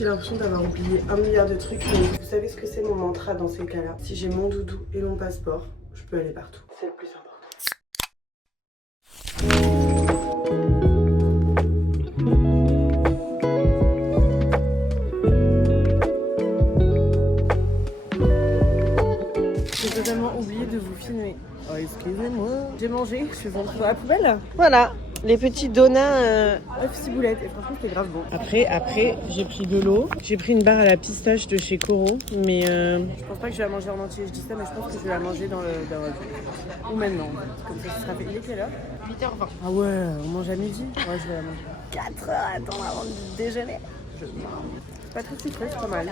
j'ai l'impression d'avoir oublié 1 milliard de trucs. Mais vous savez ce que c'est mon mantra dans ces cas-là? Si j'ai mon doudou et mon passeport, je peux aller partout. C'est le plus important. J'ai totalement oublié de vous filmer. Oh, excusez-moi. J'ai mangé, je suis ventre dans la poubelle. Voilà, les petits donuts œufs ciboulettes. Et franchement, c'était grave bon. Après, j'ai pris de l'eau. J'ai pris une barre à la pistache de chez Coro. Mais je pense pas que je vais la manger en entier. Je dis ça, mais je pense que je vais la manger dans le... Ou maintenant. Comme ça, ce sera fait. Il est quelle heure? 8h20. Ah ouais, on mange à midi? Ouais, je vais la manger. 4 heures attendre avant de déjeuner. C'est pas très sucré, c'est pas mal.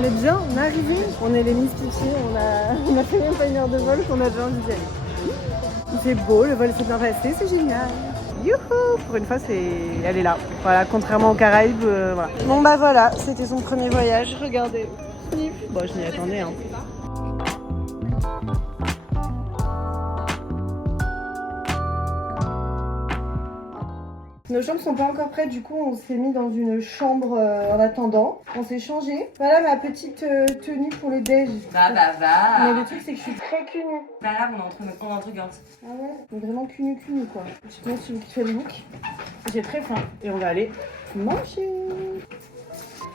On est bien, on est arrivé, on est les Miss Pitié, on a fait même pas 1 heure de vol qu'on a déjà envie d'y aller. Il fait beau, le vol s'est bien passé, c'est génial. Youhou! Pour une fois, elle est là. Voilà, contrairement aux Caraïbes, voilà. Bon bah voilà, c'était son premier voyage, regardez. Bon, je m'y attendais, hein. Nos chambres sont pas encore prêtes, du coup on s'est mis dans une chambre en attendant. On s'est changé. Voilà ma petite tenue pour le déj. Va. Mais le truc c'est que je suis très cunu. Bah là, on entre garde. Ah ouais, mais vraiment cunu quoi. Je sais pas si vous kiffez le look. J'ai très faim et on va aller manger.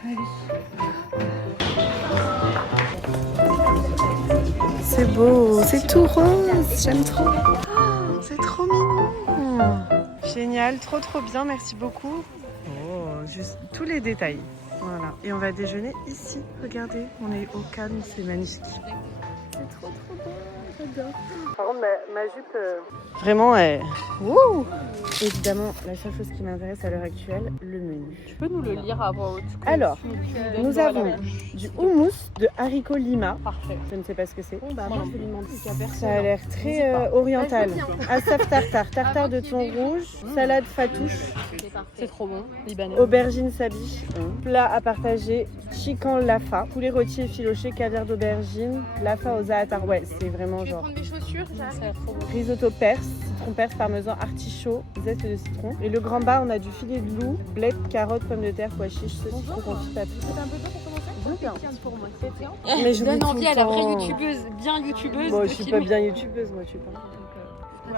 Allez. C'est beau, c'est tout rose, j'aime trop. Oh, c'est trop mignon. Génial, trop bien, merci beaucoup. Oh, juste tous les détails. Voilà, et on va déjeuner ici. Regardez, on est au calme, c'est magnifique. C'est trop beau, j'adore. Par contre, ma jupe, vraiment, wouh. Évidemment, la seule chose qui m'intéresse à l'heure actuelle, le menu. Tu peux nous le lire à voix haute? Alors, nous avons du houmous de haricots lima. Parfait. Je ne sais pas ce que c'est. Bon, bah, moi, je vais lui demander s'il y a personne. Ça a l'air très oriental. Assaf tartare, tartare de thon rouge, salade fatouche, C'est trop bon. Libanais. aubergine sabi, plat à partager, chican lafa, poulet rôti effiloché, caviar d'aubergine, lafa au zaatar. Ouais, c'est vraiment genre. Des chaussures, ça a l'air trop bon. Risotto perse, citron perse, parmesan, artichaut, zeste de citron. Et le grand bas, on a du filet de loup, bled, carottes, pommes de terre, pois chiches, saucisson, confit papier. C'est un peu tôt pour commencer? Je veux bien. Pour moi, c'est bien. Mais je donne goûte envie tout à le la vraie temps. youtubeuse, bien youtubeuse. Bon, de je suis pas filmer. bien youtubeuse, moi, tu penses.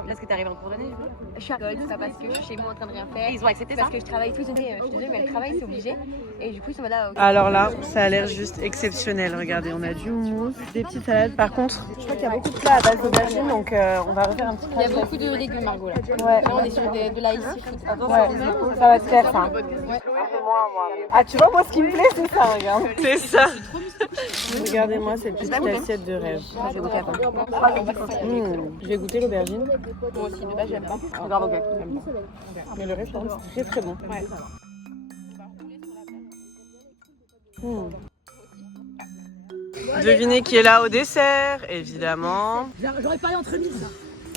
Est-ce que t'arrives en cours d'année? Je suis à l'école, c'est pas parce que je suis chez moi en train de rien faire. Ils ont accepté ça? Parce que je travaille toute l'année. Je suis désolée, mais le travail, c'est obligé. Et du coup, ils sont là. Alors là, ça a l'air juste exceptionnel. Regardez, on a du houmous, des petites salades. Par contre, je crois qu'il y a beaucoup de plats à base d'aubergine, donc on va refaire un petit Il y a plat. beaucoup de légumes, Margot, là. Ouais. Là, on est sur de l'ice seafood. Ouais, ça va te faire ça. Ouais. Ah, tu vois, moi, ce qui me plaît, c'est ça, regarde. C'est ça. Regardez-moi cette petite assiette de rêve. Je vais goûter après. Je vais goûter l'aubergine. Moi aussi, de base, j'aime pas. Grave, ok. Mais le reste, c'est très bon. Devinez qui est là au dessert, évidemment. J'aurais parlé entre mille, ça.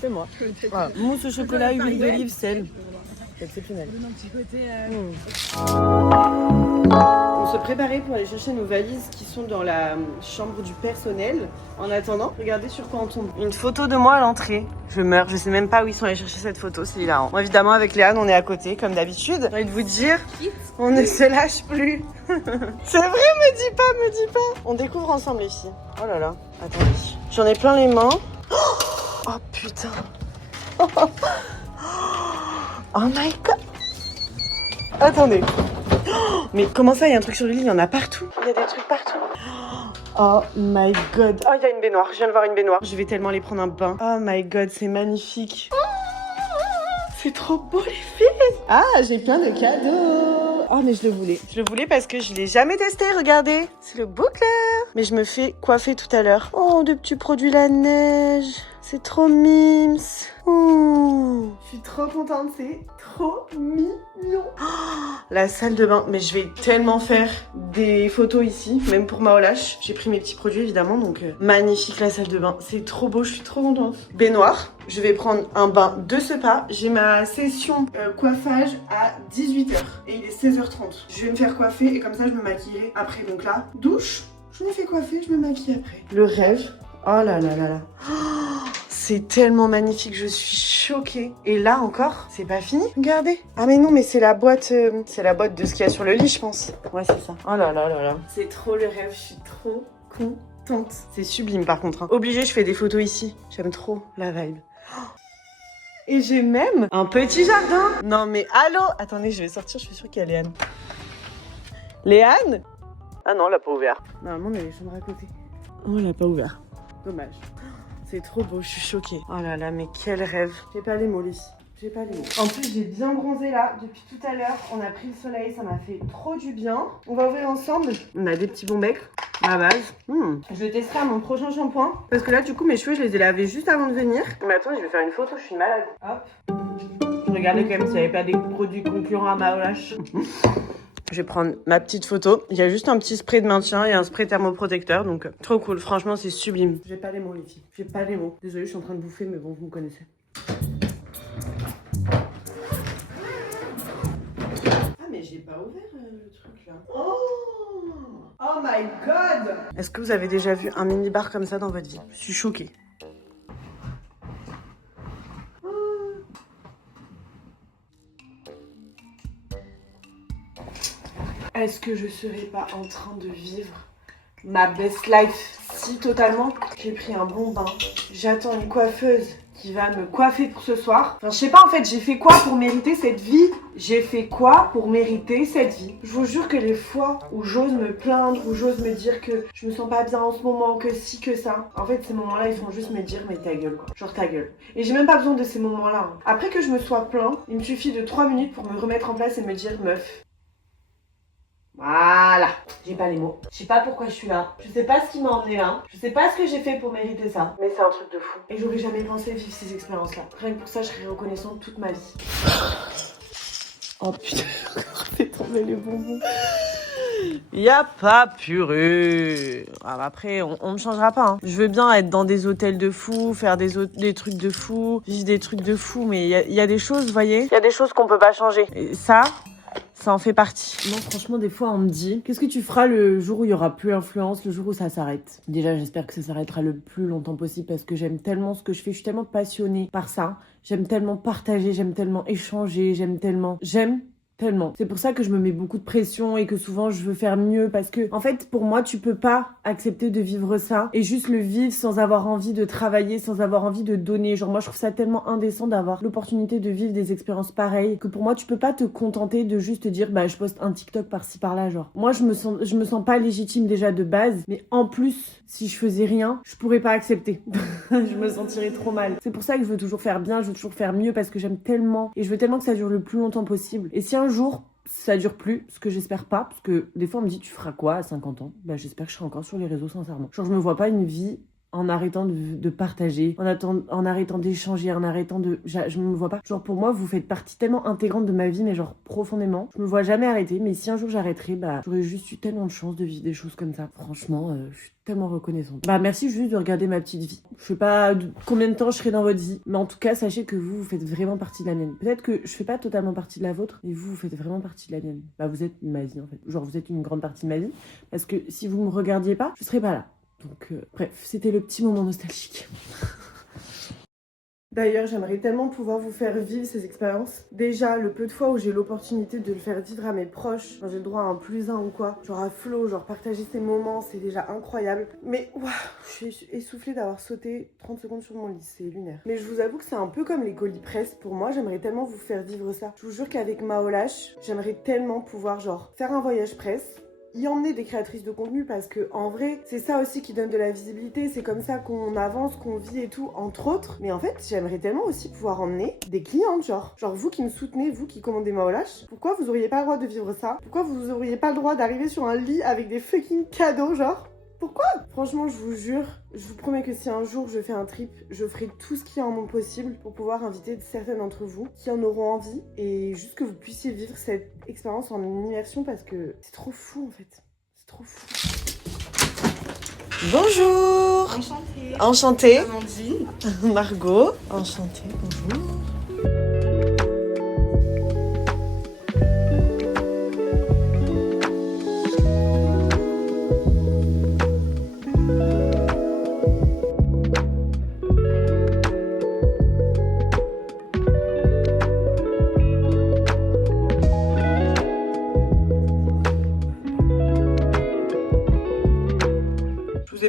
C'est moi. Voilà. Mousse au chocolat, huile d'olive, sel. C'est exceptionnel. On se préparait pour aller chercher nos valises qui sont dans la chambre du personnel. En attendant, regardez sur quoi on tombe. Une photo de moi à l'entrée. Je meurs, je sais même pas où ils sont allés chercher cette photo, c'est hilarant. Bon, évidemment, avec Léane, on est à côté, comme d'habitude. J'ai envie de vous dire, on ne se lâche plus. C'est vrai, me dis pas. On découvre ensemble les filles. Oh là là, attendez. J'en ai plein les mains. Oh putain. Oh my god. Attendez. Mais comment ça, il y a un truc sur le lit, il y en a partout. Il y a des trucs partout. Oh my god. Oh, il y a une baignoire, je viens de voir une baignoire. Je vais tellement aller prendre un bain. Oh my god, c'est magnifique. C'est trop beau les filles. Ah, j'ai plein de cadeaux. Oh, mais je le voulais. Je le voulais parce que je l'ai jamais testé, regardez. C'est le boucler. Mais je me fais coiffer tout à l'heure. Oh, de petits produits la neige. C'est trop mimes. Oh, je suis trop contente, c'est trop mignon. Oh, la salle de bain, mais je vais tellement faire des photos ici, même pour ma Olash. J'ai pris mes petits produits évidemment, donc magnifique la salle de bain. C'est trop beau, je suis trop contente. Baignoire, je vais prendre un bain de ce pas. J'ai ma session coiffage à 18h et il est 16h30. Je vais me faire coiffer et comme ça je me maquillerai après. Donc là, douche, je me fais coiffer, je me maquille après. Le rêve. Oh là là là là. Oh, c'est tellement magnifique, je suis choquée. Et là encore, c'est pas fini. Regardez. Ah mais non, mais c'est la boîte de ce qu'il y a sur le lit, je pense. Ouais, c'est ça. Oh là là là là. C'est trop le rêve, je suis trop contente. C'est sublime par contre. Hein. Obligée, je fais des photos ici. J'aime trop la vibe. Et j'ai même un petit jardin. Non mais allô. Attendez, je vais sortir, je suis sûre qu'il y a Léane. Léane? Ah non, elle l'a pas ouvert. Normalement, on a les chambres à côté. Oh, elle l'a pas ouvert. Dommage. C'est trop beau, je suis choquée. Oh là là, mais quel rêve. J'ai pas les mots, Lucie. J'ai pas les mots. En plus, j'ai bien bronzé là. Depuis tout à l'heure, on a pris le soleil, ça m'a fait trop du bien. On va ouvrir ensemble. On a des petits bons becs. Ma base. Je testerai à mon prochain shampoing. Parce que là, du coup, mes cheveux, je les ai lavés juste avant de venir. Mais attends, je vais faire une photo, je suis malade. Hop. Regardez quand même s'il n'y avait pas des produits concurrents à Maolash. Je vais prendre ma petite photo. Il y a juste un petit spray de maintien et un spray thermoprotecteur. Donc, trop cool. Franchement, c'est sublime. J'ai pas les mots, les filles. J'ai pas les mots. Désolée, je suis en train de bouffer, mais bon, vous me connaissez. Ah, mais j'ai pas ouvert le truc là. Oh my god! Est-ce que vous avez déjà vu un mini-bar comme ça dans votre vie? Je suis choquée. Est-ce que je serais pas en train de vivre ma best life? Si, totalement. J'ai pris un bon bain. J'attends une coiffeuse qui va me coiffer pour ce soir. Enfin, je sais pas en fait, j'ai fait quoi pour mériter cette vie? J'ai fait quoi pour mériter cette vie? Je vous jure que les fois où j'ose me plaindre, où j'ose me dire que je me sens pas bien en ce moment, que si, que ça, en fait, ces moments-là, ils font juste me dire, mais ta gueule, quoi. Genre ta gueule. Et j'ai même pas besoin de ces moments-là. Hein. Après que je me sois plaint, il me suffit de 3 minutes pour me remettre en place et me dire, meuf, voilà, j'ai pas les mots. Je sais pas pourquoi je suis là. Je sais pas ce qui m'a emmené là. Je sais pas ce que j'ai fait pour mériter ça. Mais c'est un truc de fou. Et j'aurais jamais pensé vivre ces expériences-là. Rien que pour ça, je serais reconnaissante toute ma vie. Oh putain, encore fait tomber les bonbons. Y'a pas purée. Alors après, on me changera pas. Hein. Je veux bien être dans des hôtels de fou, faire des trucs de fou, vivre des trucs de fou, mais il y a des choses, vous voyez, il y a des choses qu'on peut pas changer. Et ça en fait partie. Non, franchement, des fois, on me dit, qu'est-ce que tu feras le jour où il y aura plus d'influence, le jour où ça s'arrête? Déjà, j'espère que ça s'arrêtera le plus longtemps possible parce que j'aime tellement ce que je fais, je suis tellement passionnée par ça. J'aime tellement partager, j'aime tellement échanger, j'aime tellement. C'est pour ça que je me mets beaucoup de pression et que souvent je veux faire mieux parce que, en fait, pour moi, tu peux pas accepter de vivre ça et juste le vivre sans avoir envie de travailler, sans avoir envie de donner. Genre, moi, je trouve ça tellement indécent d'avoir l'opportunité de vivre des expériences pareilles que pour moi, tu peux pas te contenter de juste te dire, bah, je poste un TikTok par-ci par-là, genre. Moi, je me sens pas légitime déjà de base, mais en plus, si je faisais rien, je pourrais pas accepter. Je me sentirais trop mal. C'est pour ça que je veux toujours faire bien, je veux toujours faire mieux parce que j'aime tellement et je veux tellement que ça dure le plus longtemps possible. Et si un jour ça dure plus, ce que j'espère pas, parce que des fois on me dit tu feras quoi à 50 ans? Bah j'espère que je serai encore sur les réseaux sincèrement. Genre je me vois pas une vie en arrêtant de partager, en arrêtant d'échanger, en arrêtant de... Je me vois pas. Genre pour moi, vous faites partie tellement intégrante de ma vie, mais genre profondément. Je me vois jamais arrêter, mais si un jour j'arrêterai, bah j'aurais juste eu tellement de chance de vivre des choses comme ça. Franchement, je suis tellement reconnaissante. Bah merci juste de regarder ma petite vie. Je sais pas combien de temps je serai dans votre vie, mais en tout cas, sachez que vous faites vraiment partie de la mienne. Peut-être que je fais pas totalement partie de la vôtre, mais vous faites vraiment partie de la mienne. Bah vous êtes ma vie en fait. Genre vous êtes une grande partie de ma vie, parce que si vous me regardiez pas, je serais pas là. Donc, bref, c'était le petit moment nostalgique. D'ailleurs, j'aimerais tellement pouvoir vous faire vivre ces expériences. Déjà, le peu de fois où j'ai l'opportunité de le faire vivre à mes proches, quand j'ai le droit à un +1 ou quoi, genre à Flo, genre partager ces moments, c'est déjà incroyable. Mais, waouh, je suis essoufflée d'avoir sauté 30 secondes sur mon lit, c'est lunaire. Mais je vous avoue que c'est un peu comme les colis presse. Pour moi, j'aimerais tellement vous faire vivre ça. Je vous jure qu'avec Maolash, j'aimerais tellement pouvoir, genre, faire un voyage presse, y emmener des créatrices de contenu parce que en vrai c'est ça aussi qui donne de la visibilité, c'est comme ça qu'on avance, qu'on vit et tout entre autres. Mais en fait j'aimerais tellement aussi pouvoir emmener des clientes, genre vous qui me soutenez, vous qui commandez Maolash, pourquoi vous auriez pas le droit de vivre ça? Pourquoi vous auriez pas le droit d'arriver sur un lit avec des fucking cadeaux, genre? Pourquoi? Franchement, je vous jure, je vous promets que si un jour je fais un trip, je ferai tout ce qui est en mon possible pour pouvoir inviter certaines d'entre vous qui en auront envie et juste que vous puissiez vivre cette expérience en immersion parce que c'est trop fou en fait. C'est trop fou. Bonjour! Enchantée. Enchantée. Amandine. Margot. Enchantée, bonjour.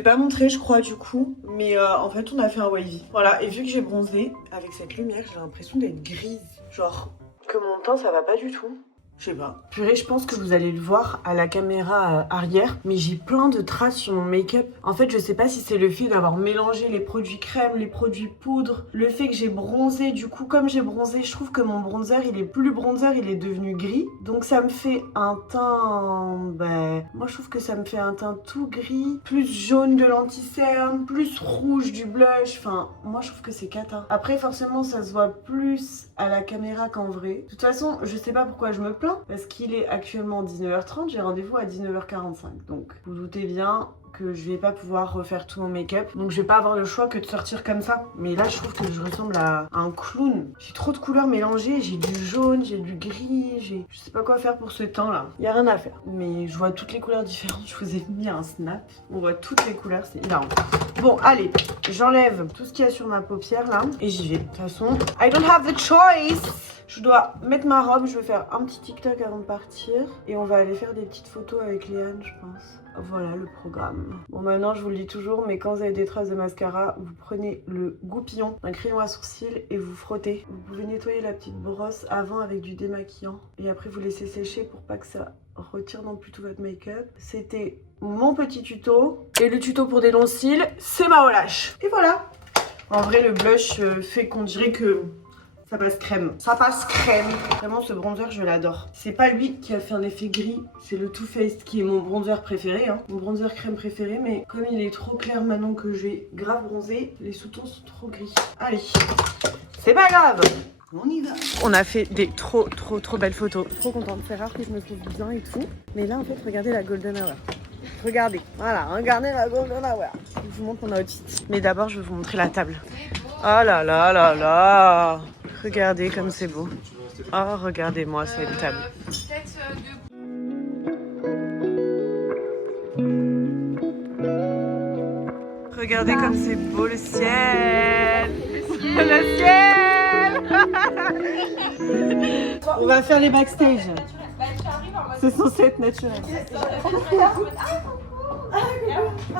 pas montré, je crois, du coup. Mais en fait, on a fait un wavy. Voilà, et vu que j'ai bronzé, avec cette lumière, j'ai l'impression d'être grise. Genre, que mon teint, ça va pas du tout. Je sais pas. Purée, je pense que vous allez le voir à la caméra arrière, mais j'ai plein de traces sur mon make-up. En fait, je sais pas si c'est le fait d'avoir mélangé les produits crème, les produits poudre, le fait que j'ai bronzé. Du coup, comme j'ai bronzé, je trouve que mon bronzer, il est plus bronzer, il est devenu gris. Donc ça me fait un teint... moi, je trouve que ça me fait un teint tout gris, plus jaune de l'anti-cerne, plus rouge du blush. Enfin, moi, je trouve que c'est cata. Après, forcément, ça se voit plus à la caméra qu'en vrai. De toute façon, je sais pas pourquoi je me plains. Parce qu'il est actuellement 19h30, j'ai rendez-vous à 19h45. Donc vous doutez bien que je vais pas pouvoir refaire tout mon make-up. Donc je vais pas avoir le choix que de sortir comme ça. Mais là je trouve que je ressemble à un clown. J'ai trop de couleurs mélangées, j'ai du jaune, j'ai du gris, je sais pas quoi faire pour ce temps là. Y a rien à faire. Mais je vois toutes les couleurs différentes, je vous ai mis un snap. On voit toutes les couleurs, c'est hilarant. Bon allez, j'enlève tout ce qu'il y a sur ma paupière là et j'y vais. De toute façon, I don't have the choice. Je dois mettre ma robe, je vais faire un petit TikTok avant de partir. Et on va aller faire des petites photos avec Léane, je pense. Voilà le programme. Bon, maintenant, je vous le dis toujours, mais quand vous avez des traces de mascara, vous prenez le goupillon d'un crayon à sourcils et vous frottez. Vous pouvez nettoyer la petite brosse avant avec du démaquillant. Et après, vous laissez sécher pour pas que ça retire non plus tout votre make-up. C'était mon petit tuto. Et le tuto pour des longs cils, c'est ma relâche. Et voilà. En vrai, le blush fait qu'on dirait que... ça passe crème. Ça passe crème. Vraiment, ce bronzer, je l'adore. C'est pas lui qui a fait un effet gris. C'est le Too Faced qui est mon bronzer préféré. Hein. Mon bronzer crème préféré. Mais comme il est trop clair maintenant que j'ai grave bronzé, les sous-tons sont trop gris. Allez. C'est pas grave. On y va. On a fait des trop belles photos. Trop contente. C'est rare que je me trouve bien et tout. Mais là, en fait, regardez la Golden Hour. Regardez. Voilà, regardez la Golden Hour. Je vous montre mon outfit. Mais d'abord, je vais vous montrer la table. Oh là là là là. Regardez comme c'est beau. Oh, regardez-moi cette table. Regardez comme c'est beau le ciel. Le ciel. On va faire les backstage. C'est censé être naturel. 3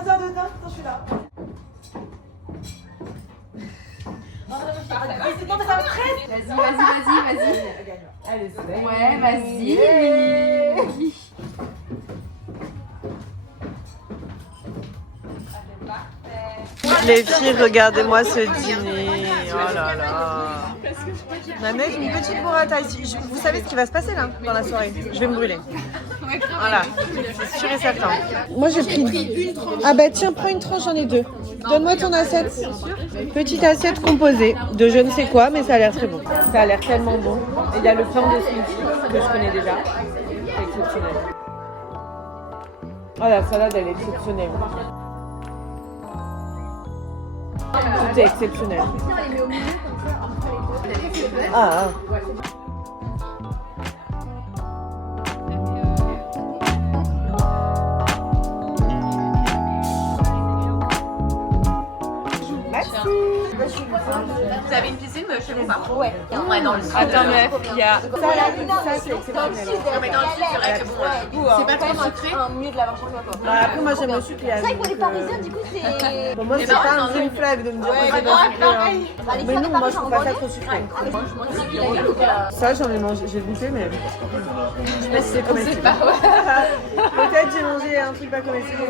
heures de temps, je suis là. Vas-y. Allez, c'est Ouais, vas-y. Les filles, regardez-moi ce dîner. Oh là là. Ma meuf, une petite burrata ici. Vous savez ce qui va se passer là dans la soirée? Je vais me brûler. Voilà, c'est sûr et certain. Moi j'ai pris. Ah bah tiens, prends une tranche, j'en ai 2. Donne-moi ton assiette. Petite assiette composée de je ne sais quoi, mais ça a l'air très bon. Ça a l'air tellement bon. Et il y a le pain de smoothie que je connais déjà. C'est exceptionnel. Oh la salade, elle est exceptionnelle. Tout est exceptionnel. Ah. Vous avez une piscine chez vous pas? Ouais. Ouais, dans le sud. Attends, meuf, il y a. Ça, c'est exceptionnel. Non, mais dans le sud, c'est vrai que bon, c'est pas trop sucré. Mieux de l'avoir chez toi. Bah, après, moi j'aime le sucré. C'est vrai que pour les Parisiens, du coup, c'est. Bon, moi, c'est pas un green flag de me dire que c'est pas sucré. Mais non, moi je trouve pas ça trop sucré. Ça, j'en ai mangé, j'ai goûté, mais. Je sais pas si c'est comestible. Peut-être j'ai mangé un truc pas comestible.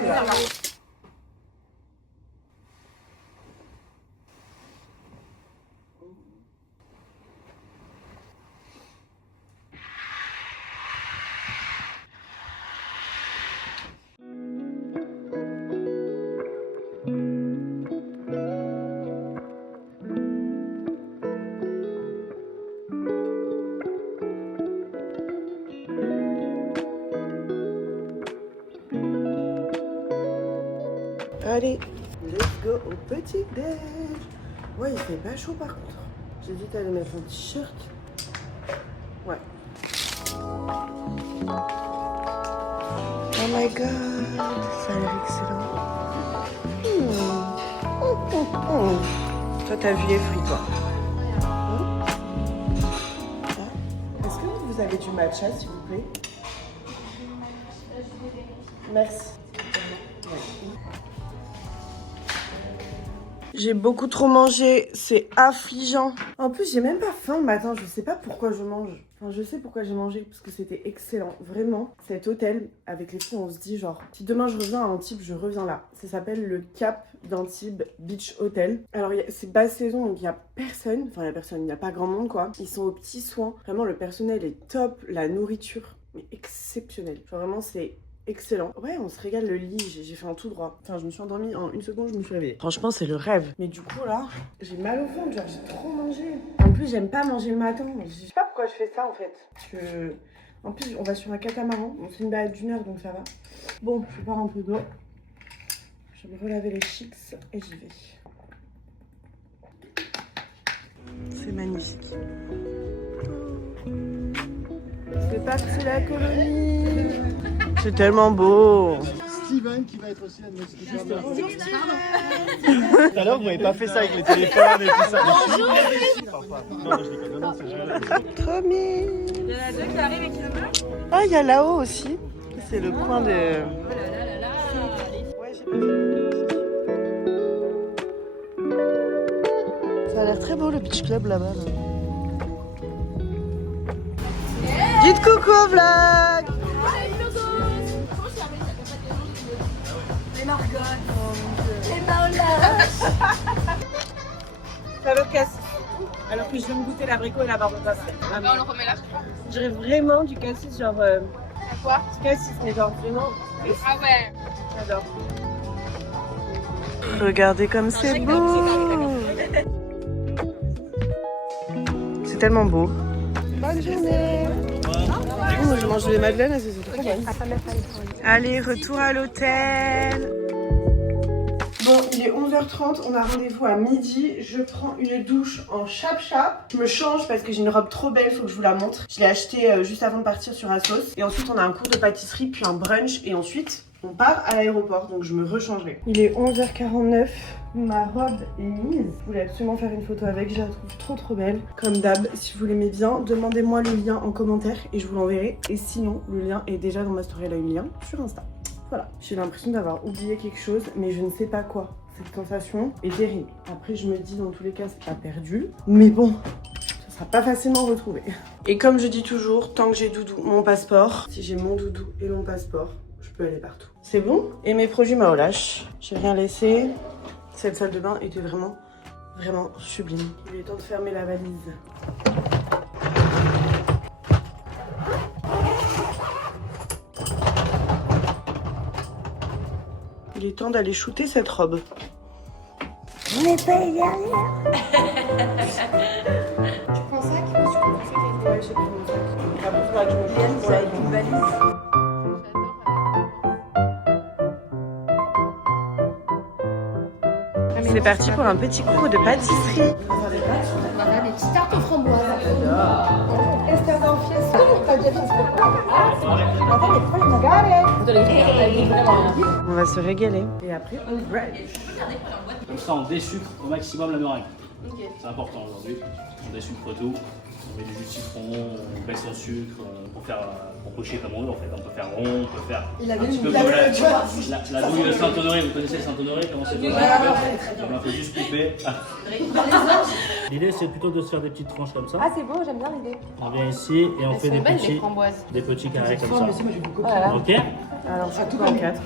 Allez, let's go au petit déj. Ouais, il fait pas chaud par contre. J'hésite à aller mettre un t-shirt. Ouais. Oh my god, ça a l'air excellent. Toi, t'as vu les fruits, toi. Est-ce que vous avez du matcha, s'il vous plaît? Merci. J'ai beaucoup trop mangé, c'est affligeant. En plus, j'ai même pas faim le matin, je sais pas pourquoi je mange. Enfin, je sais pourquoi j'ai mangé, parce que c'était excellent. Vraiment, cet hôtel, avec les filles, on se dit genre, si demain je reviens à Antibes, je reviens là. Ça s'appelle le Cap d'Antibes Beach Hotel. Alors, c'est basse saison, donc il y a personne. Enfin, il y a personne, il n'y a pas grand monde, quoi. Ils sont aux petits soins. Vraiment, le personnel est top. La nourriture, mais exceptionnelle. Genre, vraiment, c'est... excellent. Ouais, on se régale le lit, j'ai fait un tout droit. Enfin, je me suis endormie en une seconde, je me suis réveillée. Franchement, c'est le rêve. Mais du coup, là, j'ai mal au ventre, genre j'ai trop mangé. En plus, j'aime pas manger le matin. Je sais pas pourquoi je fais ça, en fait. En plus, on va sur un catamaran. On fait une balade d'1 heure, donc ça va. Bon, je pars un peu d'eau. Je vais me relaver les chics et j'y vais. C'est magnifique. C'est parti la colonie. C'est tellement beau. Steven qui va être aussi à notre speaker. Bonjour Steven. Tout à l'heure, vous m'avez pas fait ça avec les téléphones et tout ça. Bonjour. Non, je déconne. Non, c'est génial. Trop mignon. Il y en a deux qui arrivent et qui se meurent. Ah, il y a là-haut aussi. C'est le coin de... Ça a l'air très beau le beach club là-bas. Là. Dites coucou au vlog. Les Margot. Ça veut cassis. Alors que je viens de goûter l'abricot et la barbe de On le remet là. Je dirais vraiment du cassis, genre... Quoi? Du cassis, mais genre vraiment... Ah ouais. J'adore. Regardez comme c'est beau. C'est tellement beau. Bonne journée. Je mange des madeleines et c'est trop bon. Allez, retour à l'hôtel. Bon, il est 11h30, on a rendez-vous à midi. Je prends une douche en chap-chap. Je me change parce que j'ai une robe trop belle, faut que je vous la montre. Je l'ai achetée juste avant de partir sur Asos. Et ensuite, on a un cours de pâtisserie, puis un brunch. Et ensuite, on part à l'aéroport, donc je me rechangerai. Il est 11h49, ma robe est mise. Je voulais absolument faire une photo avec, je la trouve trop belle. Comme d'hab, si vous l'aimez bien, demandez-moi le lien en commentaire et je vous l'enverrai. Et sinon, le lien est déjà dans ma story à lien sur Insta. Voilà, j'ai l'impression d'avoir oublié quelque chose, mais je ne sais pas quoi. Cette sensation est terrible. Après, je me dis, dans tous les cas, c'est pas perdu. Mais bon, ça sera pas facilement retrouvé. Et comme je dis toujours, tant que j'ai Doudou, mon passeport, si j'ai mon Doudou et mon passeport, je peux aller partout. C'est bon? Et mes produits Maolash, j'ai rien laissé. Cette salle de bain était vraiment sublime. Il est temps de fermer la valise. Il est temps d'aller shooter cette robe. On n'est pas les dernières. Tu prends ça qui peut se couper. Ouais, j'ai pris mon sac. Après, il faudra que je me change pour la une valise. C'est parti pour un petit cours de pâtisserie. Voilà, des petites tartes aux framboises. Esther d'Anfies. On va se régaler. Et après, on brunch. Comme ça, on désucre au maximum la meringue. C'est important aujourd'hui. On désucre tout. On met du jus de citron, on baisse son sucre pour pocher comme on veut en fait. On peut faire rond, on peut faire un petit peu comme la douille de Saint-Honoré. Vous connaissez Saint-Honoré, comment c'est fait? On peut juste couper. L'idée c'est plutôt de se faire des petites tranches comme ça. Ah, c'est beau, j'aime bien l'idée. On vient ici et on fait des petits carrés comme ça. Voilà. Ok? Alors, ça tout en 4.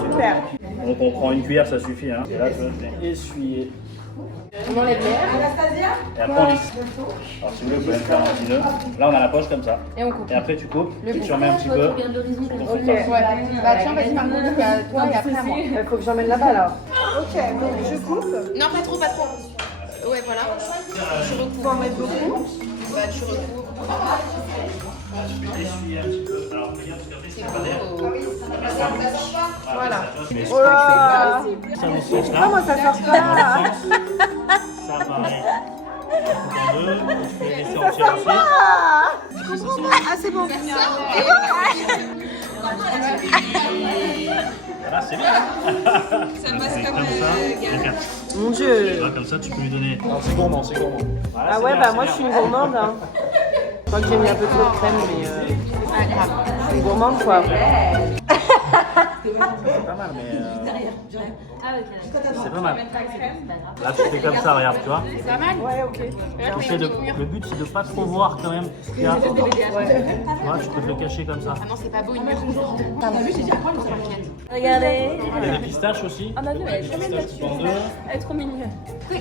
Super. Donc on prend une cuillère, ça suffit. Hein. Et là, tu vas essuyer. On enlève l'air. Et après, on lisse. Alors, si vous voulez, vous pouvez même faire un petit nœud. Là, on a la poche comme ça. Et on coupe. Et après, tu coupes. Et tu remets un petit peu. Ok. Ouais. Bah, tiens, vas-y, Margot, toi et après à moi. Il faut que j'emmène là-bas alors. Ok, donc je coupe. Non, pas trop, pas trop. Ouais, voilà. Tu recouvres. Faut en mettre beaucoup. Bah, tu recouvres. Tu peux essuyer un petit peu. Alors, regarde, parce qu'après, c'est pas d'air. Voilà. Mais Oh là. ça nous sèche Ah, là. moi ça sort pas. Ça pareil. Dans deux, tu peux les laisser entiers aussi. Ah, c'est bon. Ah, c'est bien. Ça me passe C'est comme comme ça. Regarde. Mon Dieu. Comme ça, tu peux lui donner. Non, c'est gourmand, c'est gourmand. Voilà, Ah c'est ouais, bien, bah c'est moi bien. je suis une gourmande. Hein. Je crois que j'ai mis un peu trop de crème, mais je suis une gourmande quoi. C'est pas mal, mais. C'est pas mal. Là, tu fais comme ça, regarde, tu vois. C'est pas mal. Ouais, ok. Le but, c'est de pas trop voir quand même ce qu'il y a. Tu vois, tu peux te le cacher comme ça. Ah non, c'est pas beau, une mûre. Regardez. Il y a des pistaches aussi. Ah, ma vue, elle est trop Pistaches coupées en deux. Elle est trop mignonne.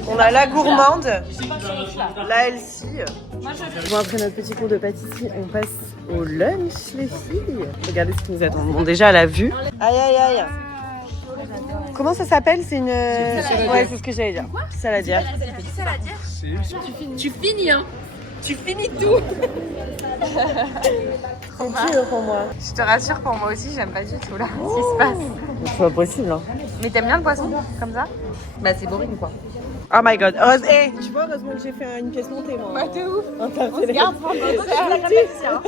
On a la gourmande, la Elsie. Bon, après notre petit cours de pâtisserie, on passe au lunch, les filles. Regardez ce qui nous attend. Bon, déjà, à la vue. Aïe, aïe, aïe. Comment ça s'appelle? C'est une... Ouais, c'est ce que j'allais dire. Saladière. Tu finis, hein. Tu finis tout. C'est dur pour moi. Je te rassure, pour moi aussi, j'aime pas du tout là ce qui se passe. C'est pas possible, hein. Mais t'aimes bien le poisson comme ça? Bah c'est boring quoi. Oh my god. Hey, tu vois, heureusement que j'ai fait une pièce montée, moi. Bah de ouf. On Garde pour la compétition.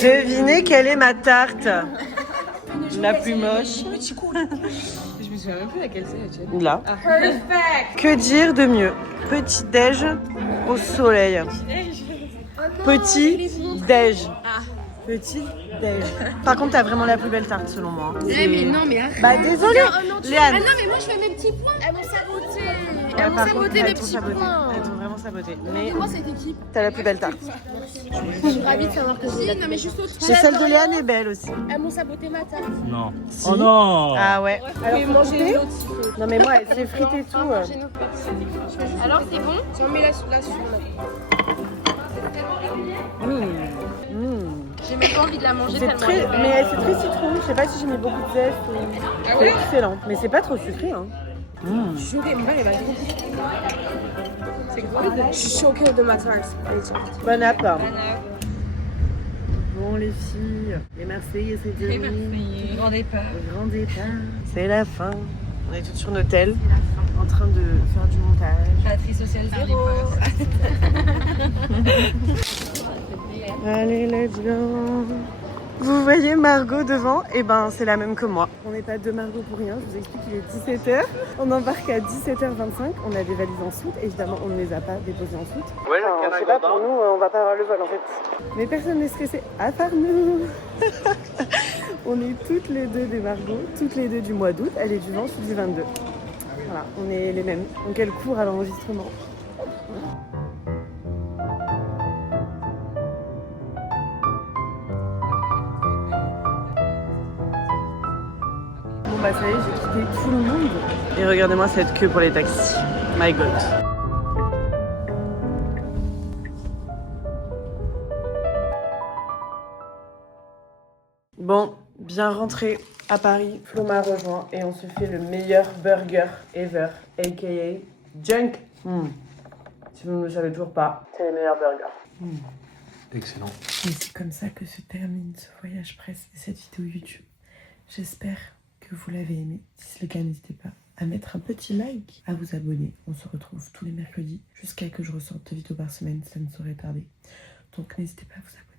Devinez quelle est ma tarte la plus moche. Je me souviens même plus laquelle c'est. Là. Que dire de mieux? Petit déj au soleil. Petit déj. Petit déj. Par contre, t'as vraiment la plus belle tarte selon moi. Eh mais non mais arrête. Bah désolée, Léane. Ah non mais moi je fais mes petits points. Elles m'ont saboté. Ouais, Elles m'ont par contre, saboté mes elles t'ont petits saboté. points. Elles t'ont vraiment saboté. Mais Moi cette équipe. t'as la plus belle tarte. Je suis ravie de savoir que si, non mais je saute. Et celle de Léane est belle aussi. Elles m'ont saboté ma tarte. Non. Si. Oh non. Ah ouais. Alors, faut manger goûter? l'autre. Non mais moi, j'ai frité tout. Alors c'est bon? Si on met là sur J'ai même pas envie de la manger C'est tellement très, elle est belle. mais c'est très citron. Je sais pas si j'ai mis beaucoup de zeste ou. C'est excellent. Mais c'est pas trop sucré, hein. Choquée, mon père il va dire. C'est quoi? Je suis choquée de ma tarte. Bon appétit. Bon les filles, les Marseillais c'est terminé. Grand départ. Le grand départ. C'est la fin. On est toutes sur nos hôtel, en train de faire du montage. Batterie sociale 0. Allez, let's go. Vous voyez Margot devant? Eh ben, c'est la même que moi. On n'est pas deux Margot pour rien. Je vous explique, il est 17h. On embarque à 17h25. On a des valises en soute. Évidemment, on ne les a pas déposées en soute. Ouais, Enfin, c'est pas pour nous, on va pas avoir le vol en fait. Mais personne n'est stressé, à part nous. On est toutes les deux des Margot, toutes les deux du mois d'août. Elle est du 20, je suis du 22. Voilà, on est les mêmes. Donc elle court à l'enregistrement. Bon bah ça y est, j'ai quitté tout le monde. Et regardez-moi cette queue pour les taxis. My god. Bon, bien rentré à Paris. Flo m'a rejoint et on se fait le meilleur burger ever, aka Junk. Si vous ne le savez toujours pas, c'est les meilleurs burgers. Excellent. Et c'est comme ça que se termine ce voyage presse et cette vidéo YouTube. J'espère que vous l'avez aimé. Si c'est le cas, n'hésitez pas à mettre un petit like, à vous abonner. On se retrouve tous les mercredis jusqu'à que je ressorte 2 vidéos par semaine, ça ne saurait tarder. Donc n'hésitez pas à vous abonner.